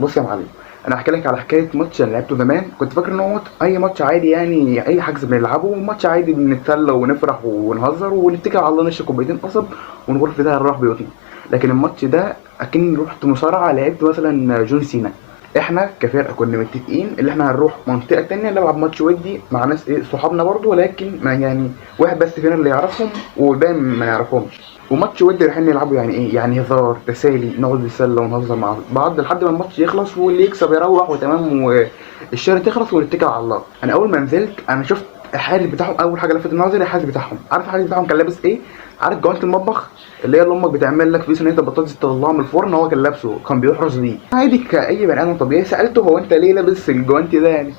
بص يا معلم، انا هحكي لك على حكايه ماتش انا لعبته زمان. كنت فاكر ان هو اي ماتش عادي، يعني اي حجز بنلعبه ماتش عادي، بنتسلى ونفرح ونهزر ونتكل على الله، نشرب كوبايتين قصب ونغور في ده نروح بيوتنا. لكن الماتش ده اكني رحت مصارعه، لعبت مثلا جون سينا. احنا كفرقه كنا متفقين ان احنا هنروح منطقه تانية نلعب ماتش ودي مع ناس ايه صحابنا برضو، ولكن ما يعني واحد بس فينا اللي يعرفهم والباقي ما يعرفهمش. وماتش ودي رايحين نلعبه يعني ايه، يعني هزار تسالي، نقعد نتسلى ونهزر مع بعض لحد ما الماتش يخلص واللي يكسب يروح وتمام، والشهر تخلص ونتكل على الله. انا اول ما نزلت انا شفت الحارس بتاعهم، اول حاجه لفت نظري الحارس بتاعهم. عارف الحارس بتاعهم كان لابس ايه؟ عارف جوانت المطبخ اللي هي اللي امك بتعمل لك في صينيه البطاطس تطلعها من الفرن؟ هو كان لابسه، كان بيحرس بيه عادي كاي بني ادم طبيعي. سالته هو انت ليه لابس الجوانت ده يعني؟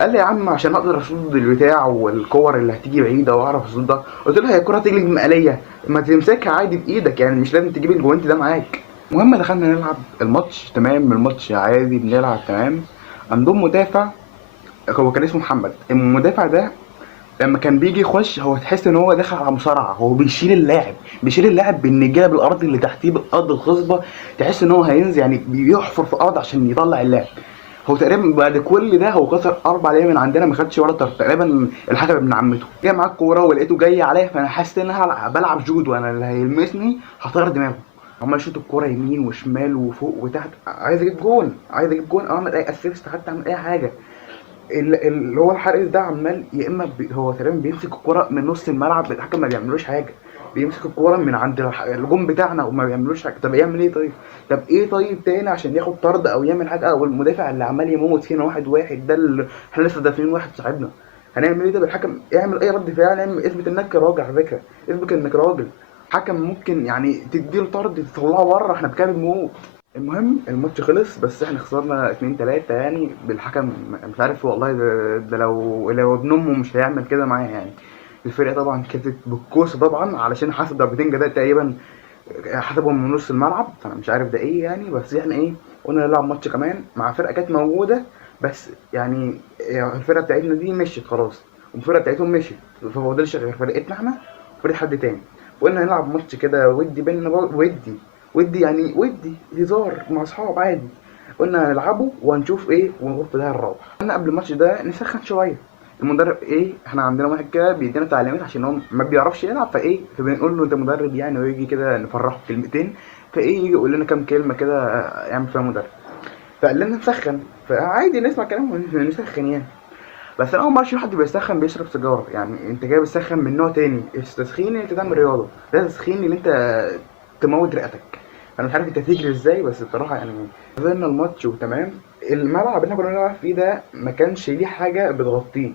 قال لي يا عم عشان اقدر اصد البتاع والكور اللي هتيجي بعيده واعرف اصدها. قلت له هي الكره هتيجي بمقليه، ما تمسكها عادي بايدك يعني، مش لازم تجيب الجوانت ده معاك. المهم دخلنا نلعب الماتش تمام، الماتش عادي بنلعب تمام. عندهم مدافع، هو كان اسمه محمد. المدافع ده لما كان بيجي يخش هو تحس ان هو داخل على مصارعه، هو بيشيل اللاعب، بيشيل اللاعب بالنجاله بالارض اللي تحتيه بالارض الخصبه. تحس ان هو هينزل يعني بيحفر في الارض عشان يطلع اللاعب. هو تقريبا بعد كل ده هو كسر 4 لعيبه من عندنا، ما خدش ولا تقريبا. الحكم ابن عمته جاي معاه الكوره ولقيته جاي عليا، فانا حاسس ان انا بلعب جودو، انا اللي هيلمسني هطير دماغه. عمال اشوط الكوره يمين وشمال وفوق وتحت، عايز اجيب جون، عايز اجيب جون، اعمل اي اسيست حتى، اعمل اي حاجه. اللي هو الحارس ده عمال يا اما هو تقريبا بيمسك الكوره من نص الملعب، الحكم ما بيعملوش حاجه. بيمسك الكوره من عند الجون بتاعنا وما بيعملوش حاجه. طب يعمل ايه طيب؟ طب ايه طيب تاني عشان ياخد طرد او يعمل حاجه؟ او المدافع اللي عمال يموت فينا واحد واحد ده اللي احنا لسه دافعين واحد صاحبنا، هنعمل ايه؟ ده بالحكم اعمل اي رد فعل، اعمل اثبت انك راجل، على فكره اثبت انك راجل. حكم ممكن يعني تديله طرد تطلعه بره، احنا بكام بنموت. المهم الماتش خلص بس احنا خسرنا 2-3 يعني بالحكم. مش عارف والله، ده لو ابن امه مش هيعمل كده معايا يعني. الفرقه طبعا كانت بالكوسه طبعا علشان حسب ضربتين جزاء تقريبا، حسبهم من نص الملعب، فانا مش عارف ده ايه يعني. بس احنا ايه، قلنا نلعب ماتش كمان مع فرقه كانت موجوده بس يعني. الفرقه بتاعتنا دي مشيت خلاص والفرقه بتاعتهم مشيت، فمفضلش غير فرقتنا احنا وفرقه حد تاني. قلنا نلعب ماتش كده ودي بيننا ودي يعني ودي هزار مع اصحاب عادي. قلنا هنلعبه وهنشوف ايه ونروح في ده نروح. قلنا قبل الماتش ده نسخن شويه. المدرب ايه، احنا عندنا واحد كده بيدينا تعليمات عشان هو ما بيعرفش يلعب، فايه فبنقول له انت مدرب يعني، ويجي كده نفرحه بكلمتين. فايه يجي يقول لنا كام كلمه كده يعمل فيها مدرب. فقال لنا نسخن، فعادي نسمع كلامه نسخن يعني. بس انا اول مره اشوف حد بيسخن بيشرب سيجاره. يعني انت جاي بتسخن من نوع تاني، التسخين اللي انت تعمل رياضه، ده التسخين اللي انت تموت رئتك. انا مش عارف انت تجري ازاي، بس بصراحه يعني نزلنا الماتش وتمام. الملعب اللي احنا كنا بنلعب فيه ده ما كانش ليه حاجه بتغطيه.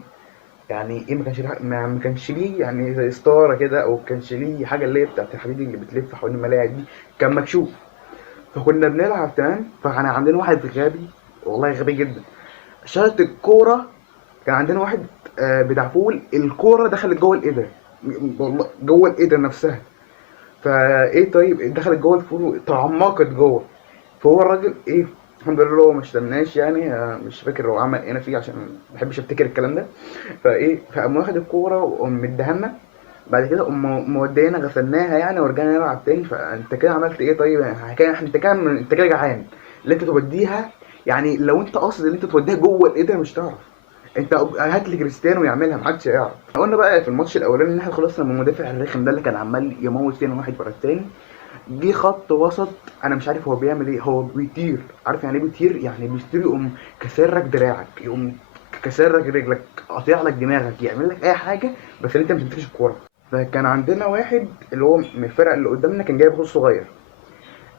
يعني ايه ما كانش ليه ما كانش ليه يعني زي ستاره كده، او كانش ليه حاجه اللي هي بتاعت الحديد اللي بتلف حوالين الملاعب دي، كان مكشوف. فكنا بنلعب تمام، فكان عندنا واحد غبي، والله غبي جدا، شاط الكوره. كان عندنا واحد بتاع فول، الكوره دخلت جوه القدر، والله جوه القدر نفسها. فايه طيب دخلت جوه الفول تعمقت جوه. فهو الراجل ايه، الحمد لله هو ما اشتمناش يعني، مش فاكر هو عمل ايه انا فيه عشان ما بحبش افتكر الكلام ده. فايه فقام واخد الكوره وقام مديها. بعد كده قام مودينا غسلناها يعني ورجعنا نلعب تاني. فانت كده عملت ايه طيب؟ انت كده جعان اللي انت توديها. يعني لو انت قاصد اللي انت توديها جوه القدر مش تعرف. انت هات لي كريستيانو يعملها، محدش هيعرف. قلنا بقى في الماتش الاولاني ان احنا خلصنا من المدافع الرخم ده اللي كان عمال يموت فينا واحد ورا التاني. جه خط وسط، انا مش عارف هو بيعمل ايه، هو بيطير. عارف يعني ايه بيطير؟ يعني بيطير يقوم كسرك دراعك، يقوم كسرك رجلك، قاطع لك دماغك، يعمل لك اي حاجه بس انت ما تمسكش الكوره. فكان عندنا واحد اللي هو من الفرق اللي قدامنا كان جايب اخوه صغير.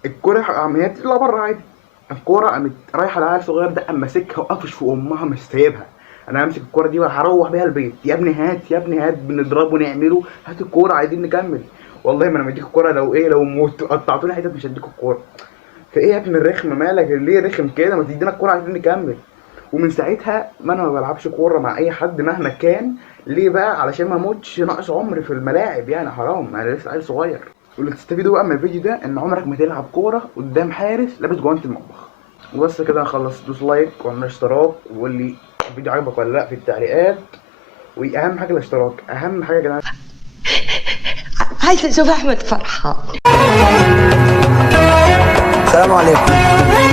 الكوره هي بتطلع بره عادي، الكوره قامت رايحه للعيل الصغير ده، قام ماسكها وقفش في امها مش سايبها. انا همسك الكوره دي وهروح بيها البيت. يا ابني هات، يا ابني هات، بنضربه نعمله، هات الكوره عايزين نكمل. والله ما انا مديك الكوره، لو ايه لو موت قطعتوني حتت مش هديك الكوره. فايه يا ابني الرخم مالك ليه رخم كده؟ ما تدينا الكوره عايزين نكمل. ومن ساعتها ما انا ما بلعبش كوره مع اي حد مهما كان. ليه بقى؟ علشان ما اموتش ناقص عمر في الملاعب يعني، حرام، انا لسه عيل صغير. واللي تستفيدوا بقى من الفيديو ده ان عمرك ما تلعب كوره قدام حارس لابس جوانت المطبخ. وبس كده نخلص. دوس لايك واعمل اشتراك وقول لي الفيديو عجبك ولا لا في التعليقات. واهم حاجه الاشتراك، اهم حاجه يا جدعان. عايزة اشوف احمد فرحان. السلام عليكم.